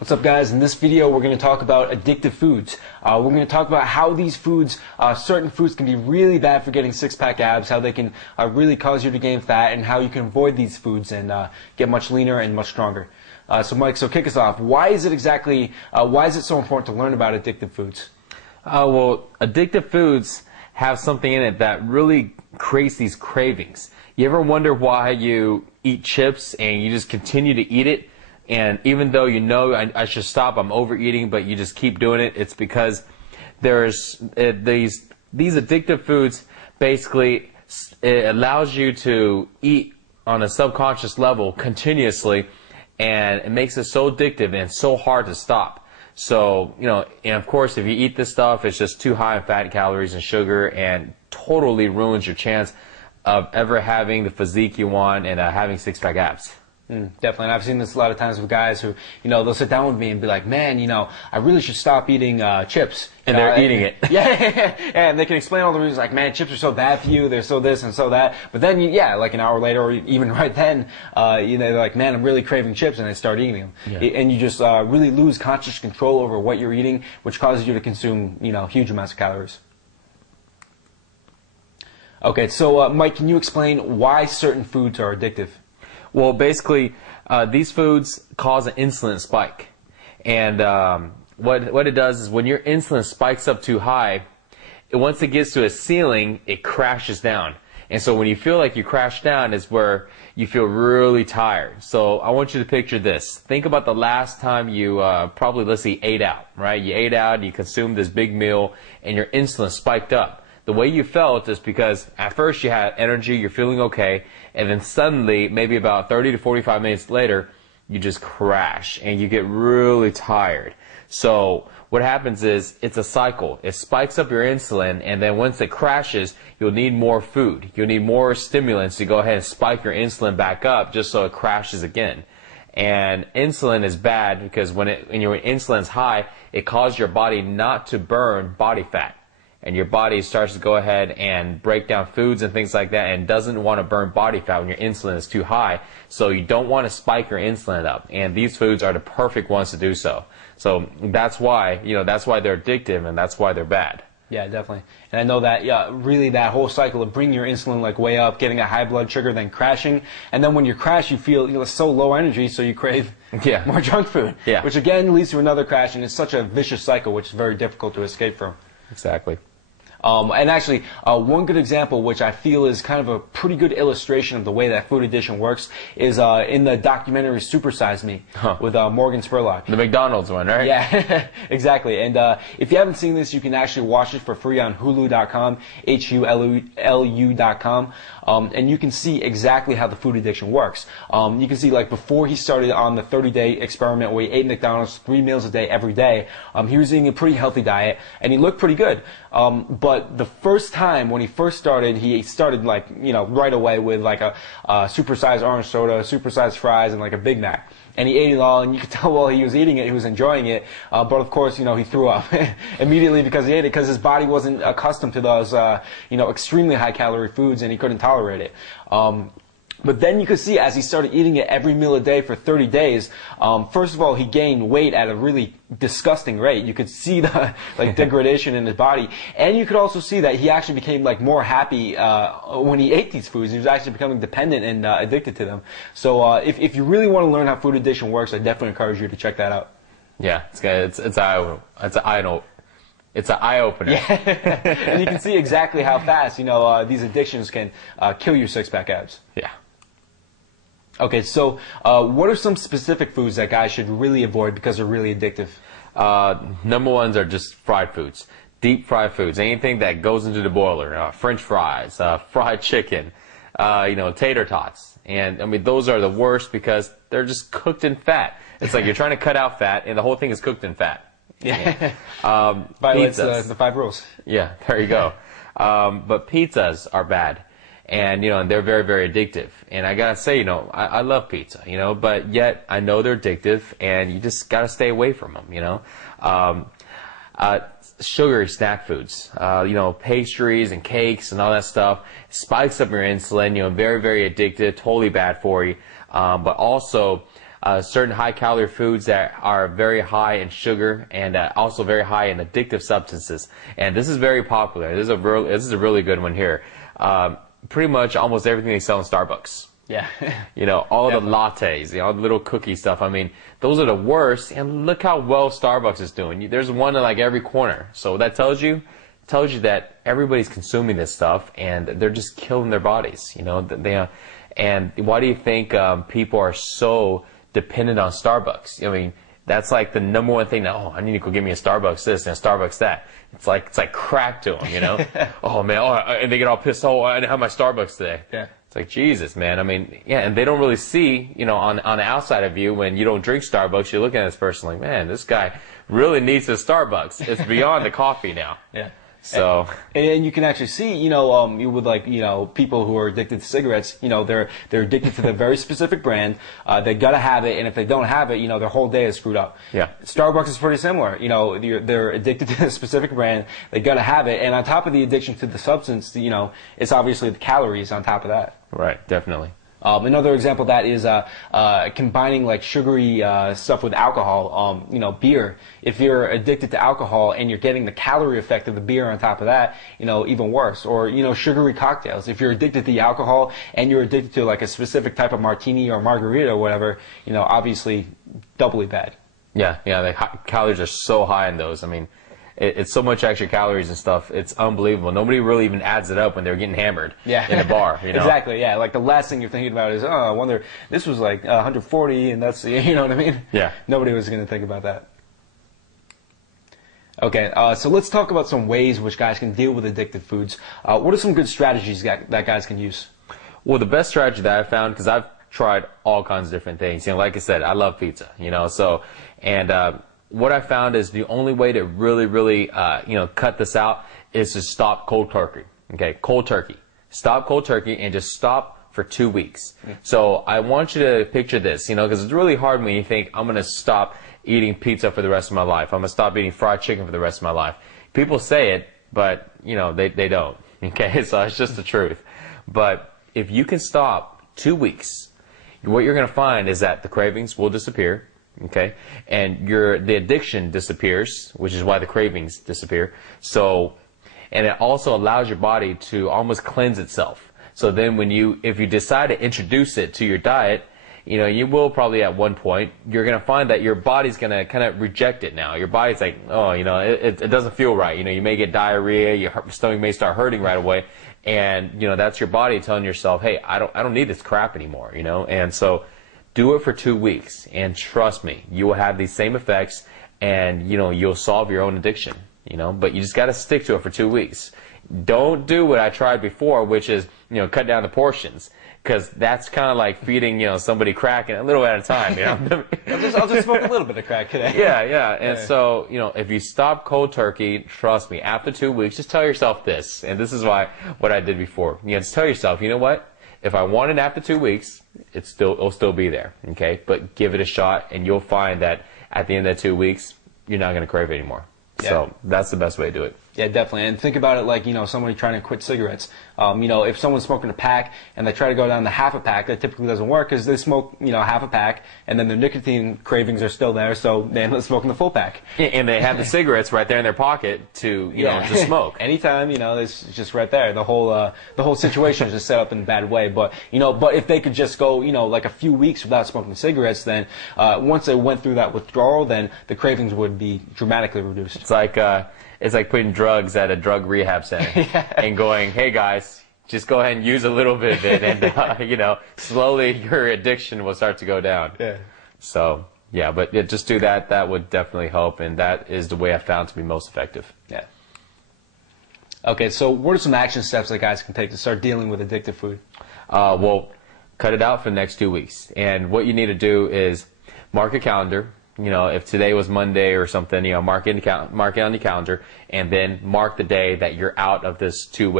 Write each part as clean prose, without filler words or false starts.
What's up, guys? In this video we're going to talk about addictive foods. We're going to talk about how these foods, certain foods can be really bad for getting six-pack abs, how they can really cause you to gain fat, and how you can avoid these foods and get much leaner and much stronger. So Mike, kick us off. Why is it so important to learn about addictive foods? Well, addictive foods have something in it that really creates these cravings. You ever wonder why you eat chips and you just continue to eat it? And even though you know I should stop, I'm overeating, but you just keep doing it. It's because there's these addictive foods. Basically, it allows you to eat on a subconscious level continuously, and it makes it so addictive and so hard to stop. So, and of course, if you eat this stuff, it's just too high in fat, calories, and sugar, and totally ruins your chance of ever having the physique you want and having six-pack abs. Definitely, and I've seen this a lot of times with guys who, they'll sit down with me and be like, man, I really should stop eating chips. And they're eating it. Yeah, and they can explain all the reasons, like, man, chips are so bad for you, they're so this and so that. But then, like an hour later, or even right then, they're like, man, I'm really craving chips, and they start eating them. Yeah. And you just really lose conscious control over what you're eating, which causes you to consume, huge amounts of calories. Okay, so Mike, can you explain why certain foods are addictive? Well, basically, these foods cause an insulin spike. And what it does is when your insulin spikes up too high, once it gets to a ceiling, it crashes down. And so when you feel like you crash down is where you feel really tired. So I want you to picture this. Think about the last time you probably, let's say, ate out, right? You ate out, you consumed this big meal, and your insulin spiked up. The way you felt is because at first you had energy, you're feeling okay, and then suddenly, maybe about 30 to 45 minutes later, you just crash and you get really tired. So what happens is it's a cycle. It spikes up your insulin, and then once it crashes, you'll need more food. You'll need more stimulants to go ahead and spike your insulin back up just so it crashes again. And insulin is bad because when your insulin's high, it causes your body not to burn body fat. And your body starts to go ahead and break down foods and things like that and doesn't want to burn body fat when your insulin is too high. So you don't want to spike your insulin up. And these foods are the perfect ones to do so. So that's why, that's why they're addictive and that's why they're bad. Yeah, definitely. And I know that, really that whole cycle of bringing your insulin way up, getting a high blood sugar, then crashing. And then when you crash, you feel so low energy, so you crave more junk food. Yeah. Which again leads to another crash, and it's such a vicious cycle, which is very difficult to escape from. Exactly. And actually, one good example, which I feel is kind of a pretty good illustration of the way that food addiction works, is in the documentary Super Size Me with Morgan Spurlock. The McDonald's one, right? Yeah, exactly. And if you haven't seen this, you can actually watch it for free on Hulu.com, HULU.com, and you can see exactly how the food addiction works. You can see, before he started on the 30-day experiment where he ate McDonald's 3 meals a day every day, he was eating a pretty healthy diet, and he looked pretty good. But the first time when he first started, he started right away with a supersized orange soda, supersized fries, and a Big Mac. And he ate it all, and you could tell while he was eating it, he was enjoying it. But of course, he threw up immediately because he ate it, because his body wasn't accustomed to those, extremely high calorie foods, and he couldn't tolerate it. But then you could see as he started eating it every meal a day for 30 days, first of all, he gained weight at a really disgusting rate. You could see the degradation in his body. And you could also see that he actually became more happy when he ate these foods. He was actually becoming dependent and addicted to them. So if you really want to learn how food addiction works, I definitely encourage you to check that out. Yeah, it's good. It's an eye-opener. Yeah. And you can see exactly how fast, these addictions can kill your six-pack abs. Yeah. Okay, so what are some specific foods that guys should really avoid because they're really addictive? Number ones are just fried foods. Deep fried foods. Anything that goes into the boiler. French fries, fried chicken, tater tots. And, those are the worst because they're just cooked in fat. It's like you're trying to cut out fat, and the whole thing is cooked in fat. Yeah. Violates the 5 rules. Yeah, there you go. But pizzas are bad. And, they're very, very addictive. And I gotta say, I love pizza, but yet I know they're addictive, and you just gotta stay away from them, Sugary snack foods, pastries and cakes and all that stuff spikes up your insulin, very, very addictive, totally bad for you. But also, certain high-calorie foods that are very high in sugar and also very high in addictive substances. And this is very popular. This is a really good one here. Pretty much almost everything they sell in Starbucks. Yeah. You know, all the lattes, all the little cookie stuff. I mean, those are the worst. And look how well Starbucks is doing. There's one in like every corner. So that tells you that everybody's consuming this stuff and they're just killing their bodies. You know, and why do you think people are so dependent on Starbucks? I mean, that's like the number one thing. Oh, I need to go get me a Starbucks this and a Starbucks that. It's like crack to them, you know. Oh man, and they get all pissed. Oh, I didn't have my Starbucks today. Yeah. It's like, Jesus, man. I mean, yeah, and they don't really see, you know, on the outside of you when you don't drink Starbucks, you're looking at this person like, man, this guy really needs his Starbucks. It's beyond the coffee now. Yeah. So. And you can actually see, you know, with like, you know, people who are addicted to cigarettes, you know, they're addicted to the very specific brand. They gotta have it, and if they don't have it, you know, their whole day is screwed up. Yeah. Starbucks is pretty similar. You know, they're addicted to a specific brand. They gotta have it, and on top of the addiction to the substance, you know, it's obviously the calories on top of that. Right. Definitely. Another example of that is combining like sugary stuff with alcohol. You know, beer. If you're addicted to alcohol and you're getting the calorie effect of the beer on top of that, you know, even worse. Or, you know, sugary cocktails. If you're addicted to the alcohol and you're addicted to like a specific type of martini or margarita or whatever, you know, obviously doubly bad. Yeah. Yeah. The calories are so high in those. I mean, it's so much extra calories and stuff. It's unbelievable. Nobody really even adds it up when they're getting hammered in the bar. You know? Exactly. Yeah. Like the last thing you're thinking about is, oh, I wonder, this was like 140, and that's, you know what I mean? Yeah. Nobody was going to think about that. Okay. So let's talk about some ways which guys can deal with addictive foods. What are some good strategies that guys can use? Well, the best strategy that I've found, because I've tried all kinds of different things. You know, like I said, I love pizza. You know, so what I found is the only way to really, you know, cut this out is to stop cold turkey. Okay, cold turkey. Stop cold turkey and just stop for 2 weeks. So I want you to picture this, you know, because it's really hard when you think, I'm going to stop eating pizza for the rest of my life. I'm going to stop eating fried chicken for the rest of my life. People say it, but, you know, they don't. Okay, so it's just the truth. But if you can stop 2 weeks, what you're going to find is that the cravings will disappear. Okay, and the addiction disappears, which is why the cravings disappear. So, and it also allows your body to almost cleanse itself. So then if you decide to introduce it to your diet, you know, you will probably at one point, you're going to find that your body's going to kind of reject it now. Your body's like, oh, you know, it doesn't feel right. You know, you may get diarrhea, your stomach may start hurting right away. And, you know, that's your body telling yourself, hey, I don't need this crap anymore, you know. And so do it for 2 weeks, and trust me, you will have these same effects, and, you know, you'll solve your own addiction, you know. But you just got to stick to it for 2 weeks. Don't do what I tried before, which is, you know, cut down the portions, because that's kind of like feeding, you know, somebody crack a little at a time, you know. I'll just smoke a little bit of crack today. Yeah. And so, you know, if you stop cold turkey, trust me, after 2 weeks, just tell yourself this, and this is what I did before. You know, just tell yourself, you know what? If I want it after 2 weeks, it'll still be there, okay? But give it a shot, and you'll find that at the end of that 2 weeks, you're not going to crave it anymore. Yeah. So that's the best way to do it. Yeah, definitely. And think about it like, you know, somebody trying to quit cigarettes. You know, if someone's smoking a pack and they try to go down to half a pack, that typically doesn't work because they smoke, you know, half a pack and then their nicotine cravings are still there, so they end up smoking the full pack. And they have the cigarettes right there in their pocket to, you know, to smoke. Anytime, you know, it's just right there. The whole situation is just set up in a bad way. But, you know, if they could just go, you know, like a few weeks without smoking cigarettes, then once they went through that withdrawal, then the cravings would be dramatically reduced. It's like putting drugs at a drug rehab center and going, hey guys, just go ahead and use a little bit of it, and you know, slowly your addiction will start to go down. Yeah. So yeah, but yeah, just do that. That would definitely help, and that is the way I found to be most effective. Yeah. Okay, so what are some action steps that guys can take to start dealing with addictive food? Well, cut it out for the next 2 weeks, and what you need to do is mark a calendar. You know, if today was Monday or something, you know, mark it on your calendar, and then mark the day that you're out of this 2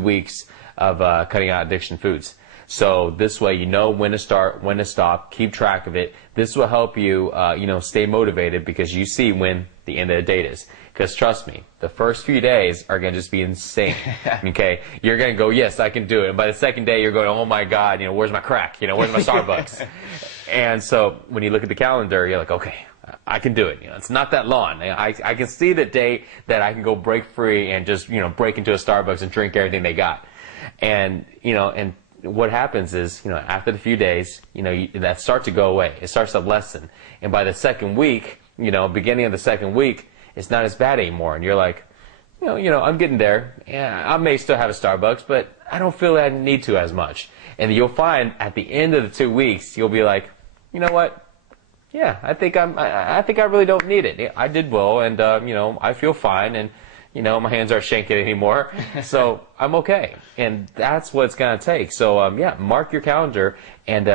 weeks of cutting out addiction foods. So this way, you know when to start, when to stop, keep track of it. This will help you, you know, stay motivated because you see when the end of the date is. Because trust me, the first few days are going to just be insane. Okay, you're going to go, yes, I can do it. And by the second day, you're going, oh my God, you know, where's my crack? You know, where's my Starbucks? And so when you look at the calendar, you're like, okay, I can do it. You know, it's not that long. I can see the day that I can go break free and just, you know, break into a Starbucks and drink everything they got. And, you know, and what happens is, you know, after the few days, you know, that starts to go away. It starts to lessen. And by the second week, you know, beginning of the second week, it's not as bad anymore. And you're like, you know, I'm getting there. Yeah, I may still have a Starbucks, but I don't feel that I need to as much. And you'll find at the end of the 2 weeks, you'll be like, you know what? Yeah, I think I really don't need it. I did well, and you know, I feel fine, and you know, my hands aren't shaking anymore, so I'm okay. And that's what it's gonna take. So yeah, mark your calendar and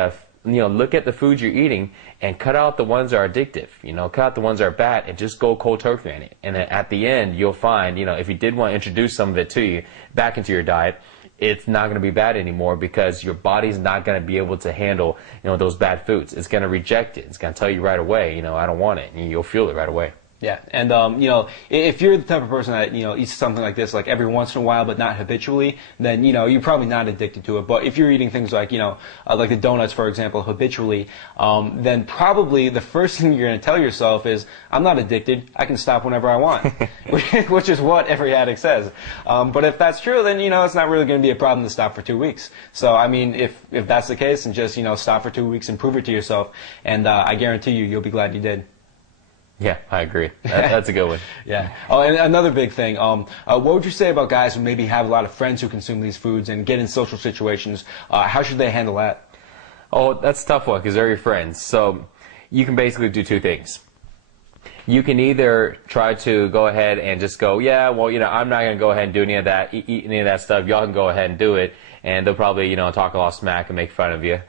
you know, look at the foods you're eating and cut out the ones that are addictive. You know, cut out the ones that are bad and just go cold turkey on it. And then at the end, you'll find, you know, if you did want to introduce some of it to you back into your diet, it's not going to be bad anymore because your body's not going to be able to handle, you know, those bad foods. It's going to reject it. It's going to tell you right away, you know, I don't want it. And you'll feel it right away. Yeah, and you know, if you're the type of person that, you know, eats something like this like every once in a while but not habitually, then, you know, you're probably not addicted to it. But if you're eating things like, you know, like the donuts, for example, habitually, then probably the first thing you're going to tell yourself is, I'm not addicted, I can stop whenever I want, which is what every addict says. But if that's true, then, you know, it's not really going to be a problem to stop for 2 weeks. So, I mean, if that's the case, then just, you know, stop for 2 weeks and prove it to yourself, and I guarantee you, you'll be glad you did. Yeah, I agree. That's a good one. Yeah. Oh, and another big thing. What would you say about guys who maybe have a lot of friends who consume these foods and get in social situations? How should they handle that? Oh, that's a tough one because they're your friends. So you can basically do two things. You can either try to go ahead and just go, yeah, well, you know, I'm not going to go ahead and do any of that, eat any of that stuff. Y'all can go ahead and do it, and they'll probably, you know, talk a lot of smack and make fun of you.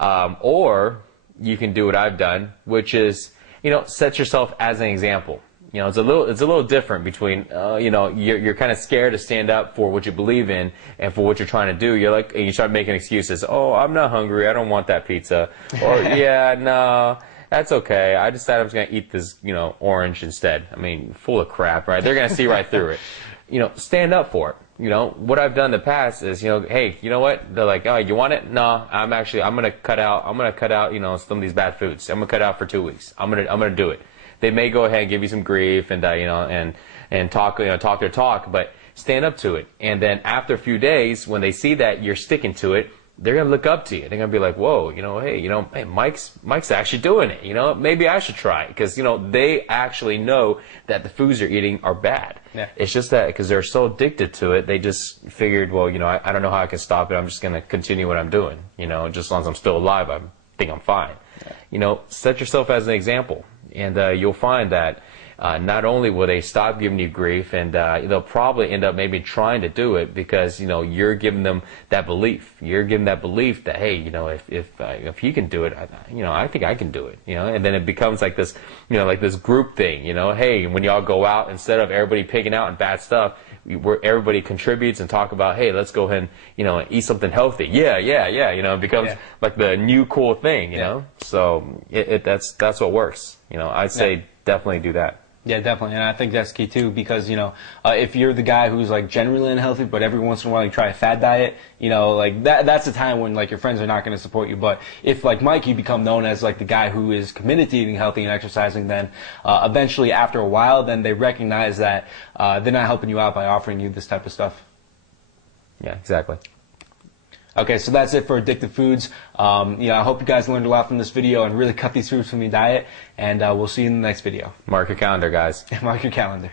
Or you can do what I've done, which is, you know, set yourself as an example. You know, it's a little different between, you know, you're kind of scared to stand up for what you believe in and for what you're trying to do. You're like, and you start making excuses. Oh, I'm not hungry. I don't want that pizza. Or, yeah, no, that's okay. I decided I was going to eat this, you know, orange instead. I mean, full of crap, right? They're going to see right through it. You know, stand up for it. You know, what I've done in the past is, you know, hey, you know what? They're like, oh, you want it? No, I'm going to cut out, you know, some of these bad foods. I'm going to cut out for 2 weeks. I'm going to do it. They may go ahead and give you some grief and, you know, and talk, you know, talk their talk, but stand up to it. And then after a few days, when they see that you're sticking to it, they're going to look up to you. They're going to be like, whoa, you know, hey, Mike's actually doing it. You know, maybe I should try it. Because, you know, they actually know that the foods they're eating are bad. Yeah. It's just that because they're so addicted to it, they just figured, well, you know, I don't know how I can stop it. I'm just going to continue what I'm doing. You know, just as long as I'm still alive, I think I'm fine. Yeah. You know, set yourself as an example. And you'll find that not only will they stop giving you grief, and they'll probably end up maybe trying to do it because, you know, you're giving them that belief. You're giving that belief that, hey, you know, if he can do it, you know, I think I can do it. You know, and then it becomes like this, you know, like this group thing. You know, hey, when y'all go out, instead of everybody picking out and bad stuff, where everybody contributes and talk about, hey, let's go ahead and, you know, eat something healthy. Yeah. You know, it becomes like the new cool thing. You know, so that's what works. You know, I'd say definitely do that. Yeah, definitely, and I think that's key too, because, you know, if you're the guy who's like generally unhealthy, but every once in a while you try a fad diet, you know, like that's a time when like your friends are not going to support you. But if like Mike, you become known as like the guy who is committed to eating healthy and exercising, then eventually after a while, then they recognize that they're not helping you out by offering you this type of stuff. Yeah, exactly. Okay, so that's it for Addictive Foods. You know, I hope you guys learned a lot from this video and really cut these foods from your diet, and we'll see you in the next video. Mark your calendar, guys. Mark your calendar.